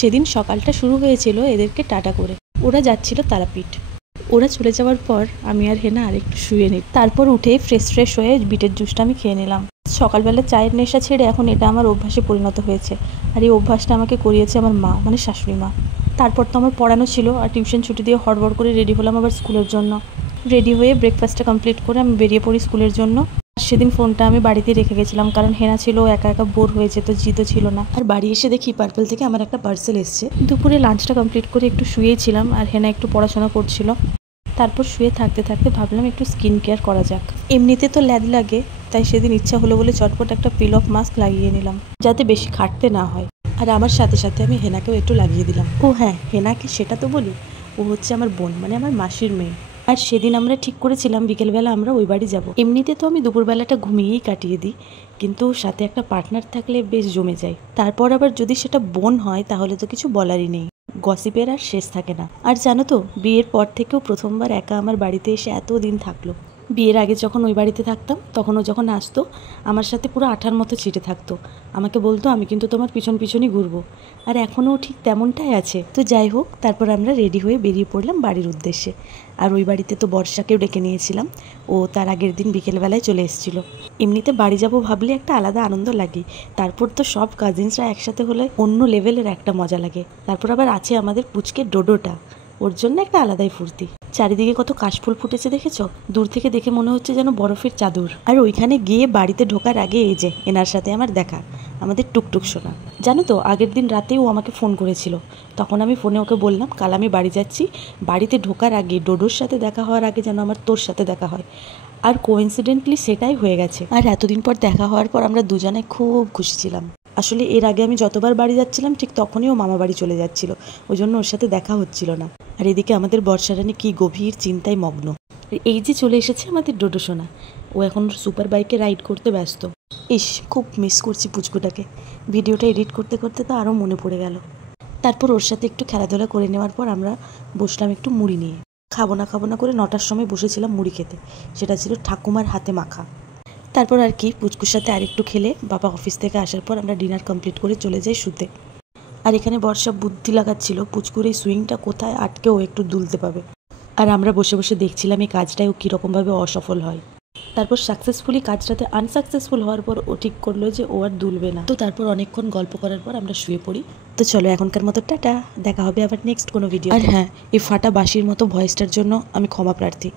সেদিন সকালটা শুরু হয়েছিল এদেরকে টাটা করে। ওরা যাচ্ছিল তারাপীঠ। ওরা চলে যাওয়ার পর আমি আর হেনা আরেকটু শুয়ে নিই। তারপর উঠে ফ্রেশ হয়ে বিটের জুসটা আমি খেয়ে নিলাম। সকালবেলা চায়ের নেশা ছেড়ে এখন এটা আমার অভ্যাসে পরিণত হয়েছে। আর এই অভ্যাসটা আমাকে করিয়েছে আমার মা, মানে শাশুড়ি মা। তারপর তো আমার পড়ানো ছিল, আর টিউশন ছুটি দিয়ে হড়বড় করে রেডি হলাম আবার স্কুলের জন্য। রেডি হয়ে ব্রেকফাস্টটা কমপ্লিট করে আমি বেরিয়ে পড়ি স্কুলের জন্য। সেদিন ফোনটা আমি বাড়িতে রেখে গেছিলাম, কারণ হেনা ছিল, একা একা বোর হয়ে যেত, জিতও ছিল না। আর বাড়ি এসে দেখি পার্পল থেকে আমার একটা পার্সেল এসছে। দুপুরে লাঞ্চটা কমপ্লিট করে একটু শুয়েই ছিলাম, আর হেনা একটু পড়াশোনা করছিল। তারপর শুয়ে থাকতে থাকতে ভাবলাম একটু স্কিন কেয়ার করা যাক। এমনিতে তো ল্যাদ লাগে, তাই সেদিন ইচ্ছা হলো বলে চটপট একটা পিল অফ মাস্ক লাগিয়ে নিলাম, যাতে বেশি খাটতে না হয়। আর আমার সাথে সাথে আমি হেনাকেও একটু লাগিয়ে দিলাম। ও হ্যাঁ, হেনাকে সেটা তো বলি, ও হচ্ছে আমার বোন, মানে আমার মাসির মেয়ে। আর সেদিন আমরা ঠিক করেছিলাম বিকেলবেলা আমরা ওই বাড়ি যাব। এমনিতে তো আমি দুপুরবেলাটা ঘুমিয়েই কাটিয়ে দিই, কিন্তু সাথে একটা পার্টনার থাকলে বেশ জমে যায়। তারপর আবার যদি সেটা বোন হয় তাহলে তো কিছু বলারই নেই, গসিপের আর শেষ থাকে না। আর জানো তো, বিয়ের পর থেকেও প্রথমবার একা আমার বাড়িতে এসে এত দিন থাকলো। বিয়ের আগে যখন ওই বাড়িতে থাকতাম তখন ও যখন আসতো আমার সাথে পুরো আঠার মতো চিটে থাকতো, আমাকে বলতো আমি কিন্তু তোমার পিছনই ঘুরবো। আর এখনও ঠিক তেমনটাই আছে। তো যাই হোক, তারপর আমরা রেডি হয়ে বেরিয়ে পড়লাম বাড়ির উদ্দেশ্যে। আর ওই বাড়িতে তো বর্ষাকেও ডেকে নিয়েছিলাম, ও তার আগের দিন বিকেলবেলায় চলে এসেছিলো। এমনিতে বাড়ি যাব ভাবলে একটা আলাদা আনন্দ লাগে, তারপর তো সব কাজিনসরা একসাথে হলে অন্য লেভেলের একটা মজা লাগে। তারপর আবার আছে আমাদের পুচকে ডোডোটা, ওর জন্য একটা আলাদাই ফুর্তি। চারিদিকে কত কাশফুল ফুটেছে দেখেছো? দূর থেকে দেখে মনে হচ্ছে যেন বরফের চাদর। আর ওইখানে গিয়ে বাড়িতে ঢোকার আগে এই যে এনার সাথে আমার দেখা, আমাদের টুকটুক সোনা। জানো তো, আগের দিন রাতেও আমাকে ফোন করেছিল। তখন আমি ফোনে ওকে বললাম কাল আমি বাড়ি যাচ্ছি, বাড়িতে ঢোকার আগে ডোডোর সাথে দেখা হওয়ার আগে যেন আমার তোর সাথে দেখা হয়। আর কোইন্সিডেন্টলি সেটাই হয়ে গেছে। আর এতদিন পর দেখা হওয়ার পর আমরা দুজনে খুব খুশি ছিলাম। আসলে এর আগে আমি যতবার বাড়ি যাচ্ছিলাম ঠিক তখনই ও মামা বাড়ি চলে যাচ্ছিল, ওই জন্য ওর সাথে দেখা হচ্ছিল না। আর এদিকে আমাদের বর্ষারানী কি গভীর চিন্তায় মগ্ন। এই যে চলে এসেছে আমাদের ডোডো সোনা, ও এখন সুপার বাইকে রাইড করতে ব্যস্ত। ইস, খুব মিস করছি পুচকুটাকে। ভিডিওটা এডিট করতে করতে তো আরও মনে পড়ে গেল। তারপর ওর সাথে একটু খেলাধুলা করে নেওয়ার পর আমরা বসলাম একটু মুড়ি নিয়ে। খাবো না করে 9টার সময় বসেছিলাম মুড়ি খেতে, সেটা ছিল ঠাকুমার হাতে মাখা। তারপর আর কি পুচকুর সাথে আরেকটু খেলে বাবা অফিস থেকে আসার পর আমরা ডিনার কমপ্লিট করে চলে যাই শুতে। আর এখানে বর্ষা বুদ্ধি লাগাচ্ছিল পুচকুর এই সুইংটা কোথায় আটকে ও একটু দুলতে পাবে। আর আমরা বসে বসে দেখছিলাম এই কাজটায় ও কীরকমভাবে অসফল হয়। তারপর সাকসেসফুলি কাজটাতে আনসাকসেসফুল হওয়ার পর ও ঠিক করলো যে ও আর দুলবে না। তো তারপর অনেকক্ষণ গল্প করার পর আমরা শুয়ে পড়ি। তো চলো এখনকার মতো টাটা, দেখা হবে আবার নেক্সট কোনো ভিডিও। আর হ্যাঁ, এই ফাটা বাঁশির মতো ভয়েসটার জন্য আমি ক্ষমা প্রার্থী।